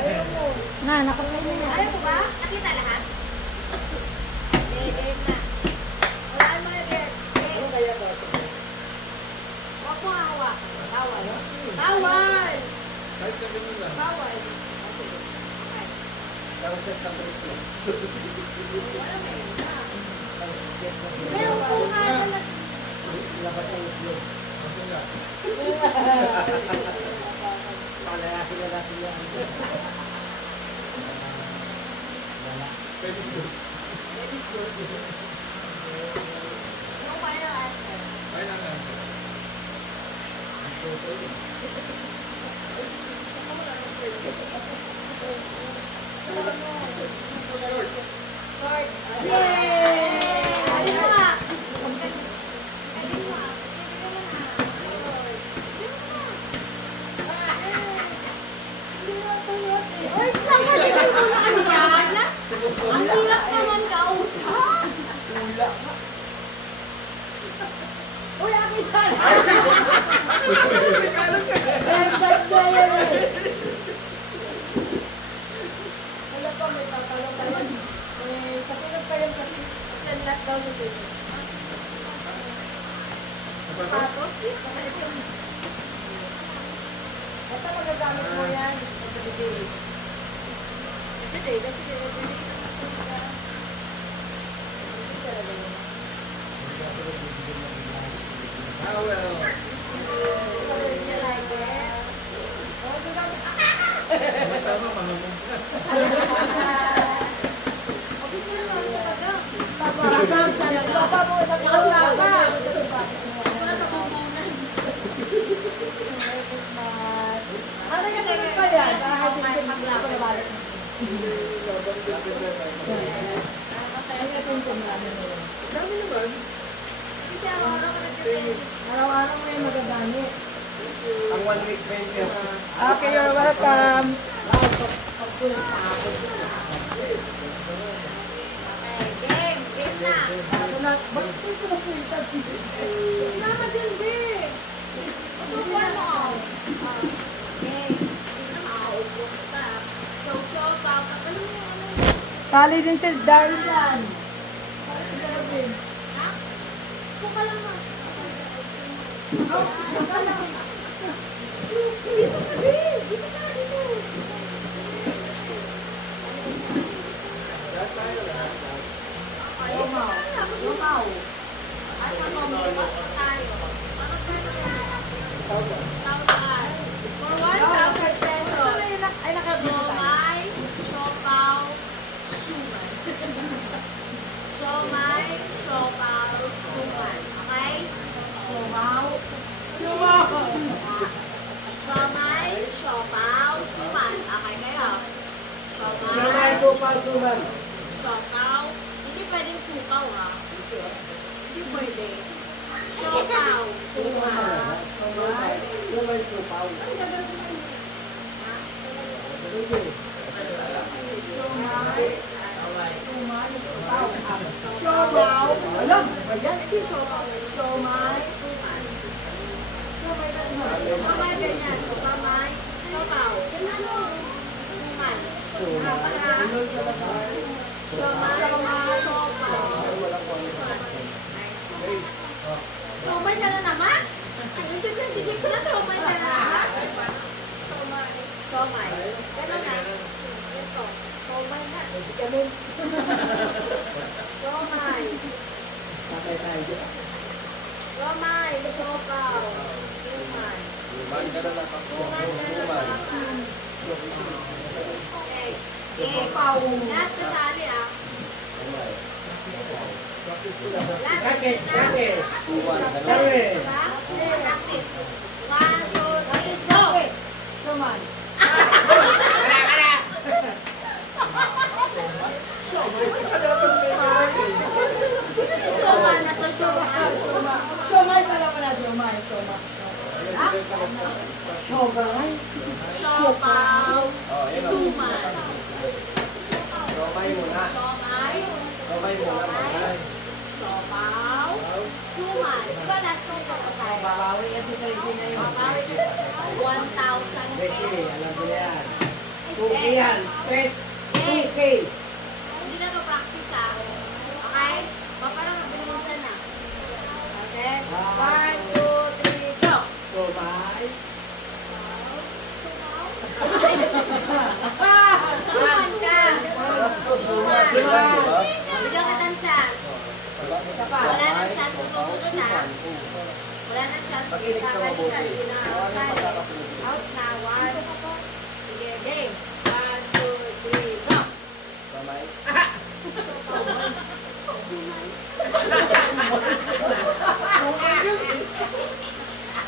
Ayaw mo. Na, nakapay na yan. Ayaw mo ba? Nakita lahat? Game na. Walaan mo na game. Ano kaya ba? Huwag mo hawak. Bawal. Bawal! Kahit na ganun lang. Bawal. Okay. Okay. Parang set na trip lang. Wala na yun na. May upo nga na. Lakas ang itlog. Kasi nga. Palayasin na natin yan. Pwede good. That is good. No final answer. Final answer. Short. Short. Yay! Alin mo nga. Alin mo nga. Ay, talaga, di ba ito na ano yan? Ang hirap naman kausap. Ula. Uy, akin ka na. Bad na yan eh. Wala pa, may tatanong tayo. Kasunod pa yun kasi send lahat daw sa sino. Tapos, bakalit yung... Basta magagamit mo yan. Today. Today, kasi today naman siya. Hindi talaga yun. Ah, well. So, you like it? Oh, gagamit. Tama, mamamog sa. O, gusto mo naman sa taga. Parang talaga. Papa mo, sa papa. Para sa pupunan. Ano yung sunod pa yan? Kahit hindi Maglakad. Dami naman. Kasi araw-araw ka nagtitennis. Araw-araw mo yung magagamit. Ang 1 week 20. Okay, you're welcome. Okay, game. Game na. Bakit ito na punta dito? Sinama dyan, be. Tutuan mo. Game. Sino makaupo ka? So, show pa. Ano mo, ano? Sali din si Darren yan. Ha? Puka lang mo. Baka lang. Dito ka, be. Dito ka, dito. Lumaw. Lumaw. Ay, mamamiwas pa tayo. Ano pa yun? 1,000. For 1,000 pesos. Ay, nakabili tayo. Siomay, siopaw, suman. Siomay, siopaw, suman. Okay? Lumaw. Lumaw. Siomay, siopaw, suman. Okay kayo? Siomay, Siomay, sopa, suman. siopaw. Hindi pwedeng supaw, ha? Hindi pwede. Siopaw, suman. Siomay, sopa. Lumaw. Alam. Ayan. Ito yung siopaw. Siomay, suman. Siomay ganyan. Siomay, siopaw. Suman. Siomay ka na naman? 2026 na, siomay ka na naman? Siomay. Gano'n na. Ito. Siomay na. Siomay. Patay tayo. Siomay. Siopaw. Suman. Suman ka na lang. Suman ka na naman. Okay. Okay. Pau. Lahat kasali, ah. Lahat. Kake, kake. Suman. Practice. Diba? Practice. 1, 2, 3, go! Suman. Sino si Shoma? Nasa Shoma? Siomay pala pala. Siomay. Siomay. Siomay. Siopaw. Suman. Siomay muna. Siomay. Siomay muna. Mahal. Siopaw. Suman. Diba last time pa ba tayo? Babawi yan si Tracy na yun. Babawi ka. 1,000 Beshi, pesos. alam ko yan. Hindi. Ayan, press 2K. Hindi na to practice ah. Okay? Parang mabilisan na. Okay? 1, 2, 3, go! Sumay. Suman ka! Suman, di ba? Bigyan kitang chance. Isa pa. Wala nang chance sa susunod na. Wala nang chance. Makinig ka mabuti. Hindi na Kung ano yung outside. pagkakasunod-sunod. Out na. 1. Sige, game. 1, 2, 3, go! Kamay.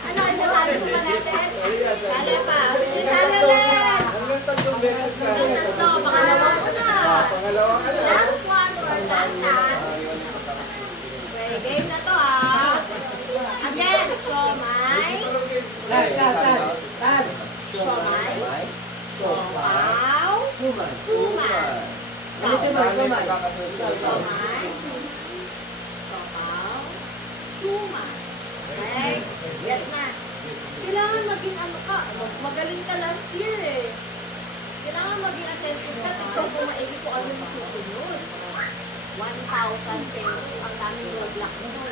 Ano, isasali mo pa natin? Sali pa. Sige, sali ulit. Hanggang 3 beses ka. Hanggang 3. Pangalawa ko na. Pangalawa ka na. Last one for Tantan. Okay, game na to ah. Again, siomay. Tad. Siomay. Kamay. Siopaw. Sumay. Suman. Ulitin mo, Ano yung sumay. pagkakasunod-sunod? Siomay. Siopaw. Suman. Okay? Gets na. Kailangan maging ano ka. Magaling ka last year eh. Kailangan maging attentive ka. Tignan mo maigi kung ano yung susunod. 1,000 pesos ang daming Roblox mo.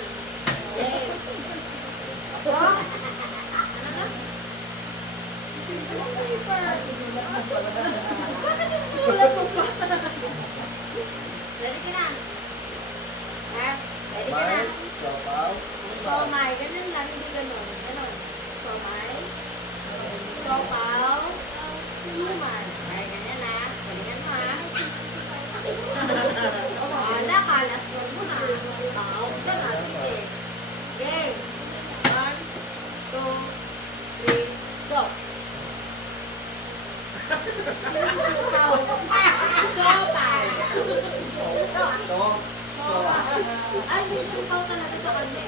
Okay. Ano na? Anong paper? Bakit yung sulat mo pa? Ready ka na? Ha? Ready ka na? Kamay. Siopaw. Siomay. Ganun lang, hindi ganun. Ganun. Siomay. Siopaw. Suman. Ay, ganyan na. Galingan mo ha. Wala ka. Last one mo na. Out ka na. Sige. Game. 1, 2, 3, go. Siopaw. Siopay. Ay, may siopaw talaga sa kanya.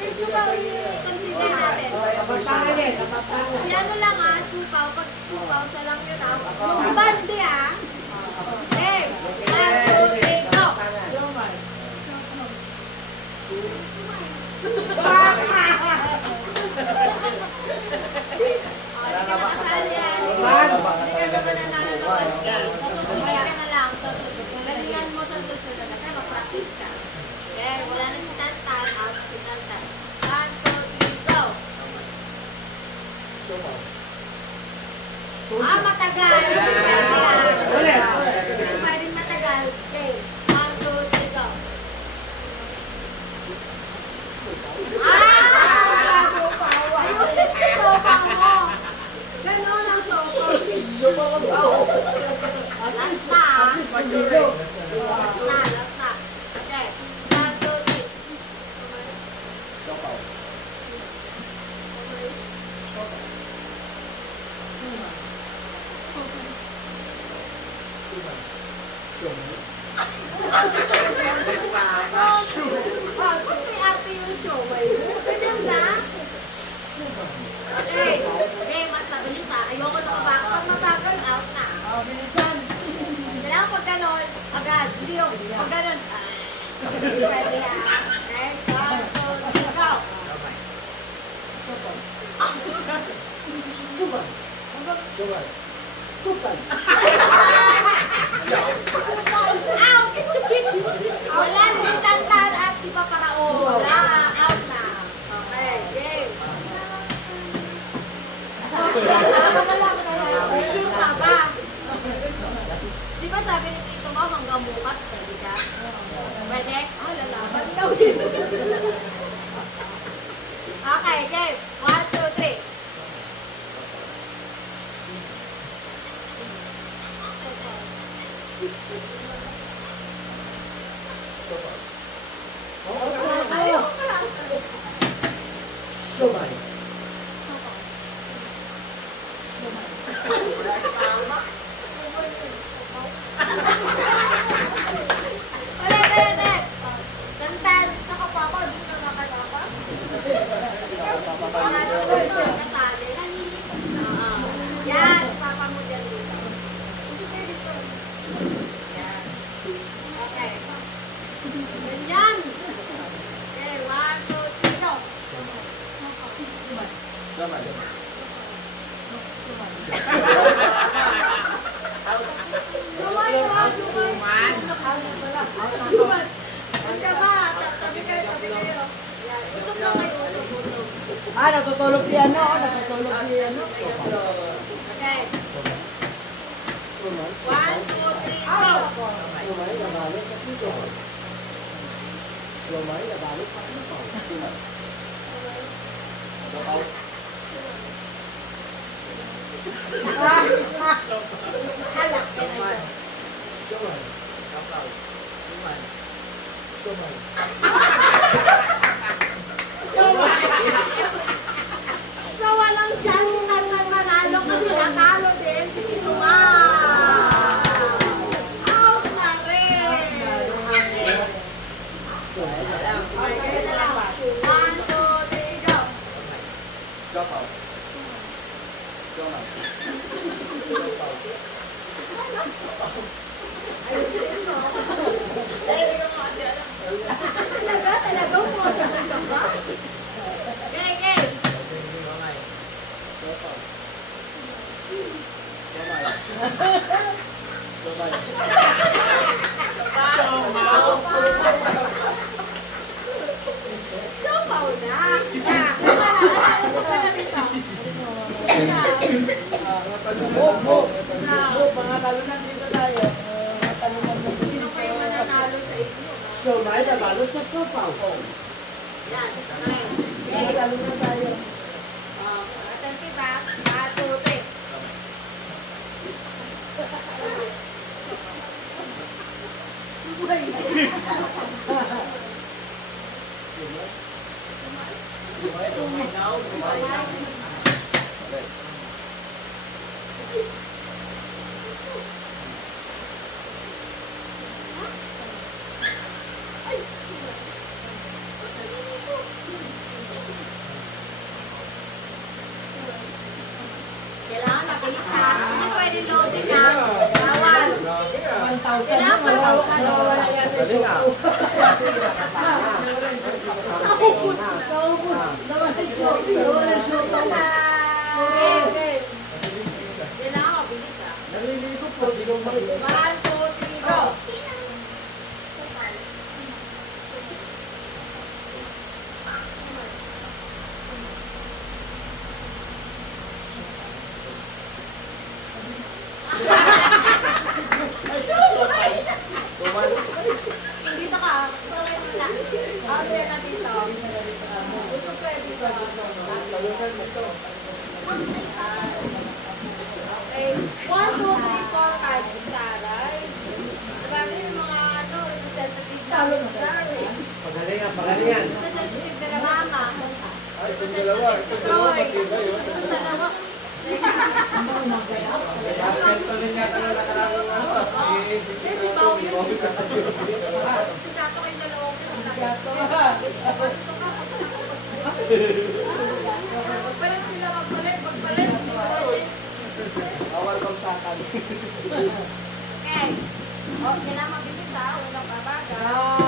May siopaw i-consider natin. Kapapangan yan, kapapangan. Si ano lang ah, siopaw. Pag si siopaw, siya lang yun ah. Yung bande ah. Okay. 1, 2, 3, go. Sumay. Hindi ka nakasali yan. One. Hindi ka naman nanalo ng okay. Sa susunod ka na lang. Sa susunod. Galingan mo sa susunod. Kaya mag-practice ka. Okay. Wala na si Tantan. Out si Tantan. 1, 2, 3, go. Matagal. Ulit. Pwedeng matagal. Okay. 1, 2, 3, go. Ayusin mo yung sopa mo. Ganon ang sopa. Last na. Last na. Okay. 1, 2, 3. Siopaw. May ate yung show. Ganyan na. Okay. Okay, mas mabilis ha. Ayoko na mabagal. Pag mabagal, out na. Bilisan. Kailangan pag ganon, agad. Hindi yung pag ganon. Pwede ha. Okay? 1, 2, 3, go. Sumay. Sumay. Sukan. Out! Wala si Tantan at si Paparao. Wala. Out na. Okay, game. Shoot ka ba? Di ba sabi ni Tito mo hanggang bukas, pwede ka? Pwede? Ah, lalaban daw yun. Okay, game. 1, 2, 3. Ayaw ko lang. Sumay. Ulit. Tantan. Nakapapa, di ka nakapapa. Kasali. Yan, papa mo dyan dito. Yan. Okay. Ganyan. Okay, 1, 2, 3, go. Kamay. Natutulog si ano, natutulog si ano. Okay. Sumay. 1, 2, 3, go! Sumay, nabalik, kasi sumay. Sumay, nabalik, kasi sumay. Sumay. Halak ka na Sumay. ito. Sumay. Sumay. So, walang chance na manalo kasi natalo din si Tuma. Out na rin. Okay na lang. 1, 2, 3, go. Gapaw. Sumay. Gapaw. Talaga mo sa mga ba? Okay, okay. Gapaw. Sumay. Sumay. Chopaw na. Alasok ka na dito. Mga talunan dito tayo. Mga talunan na dito. Sino kayo mananalo sa inyo? Sumay, nabalo sa papaw. Yan. Okay. Mga talunan tayo. Atan kita. 1, 2, 3. Kailangan mabilis ha. Hindi pwede loading ha. Bawal. 1,000. Kailangan Nawawala mawala yan. Galing ah. Naubos na. Nawawala yung show. Okay, okay. Kailangan mabilis ha. Naliligo po. Sumay. 1, 2, 3, go. Sumay. Dito ka. Pagay mo na. Okay na dito. Gusto ko eh dito. Talunan dito. Okay. 1, 2, 3, 4, 5. Taray. Marami yung mga ano, representative namin sa Taray. Pagalingan, pagalingan. Representative na mama. Ay, itong dalawa. Itong dalawa, matibay. Itong dalawa. Kasi si Bao yun. Si Tato kayo dalawang Parang sila magpalit, magpalit. Hindi pwede. Bawal kang sakan. Okay. O, kailangan mabilis ha. Walang babaga.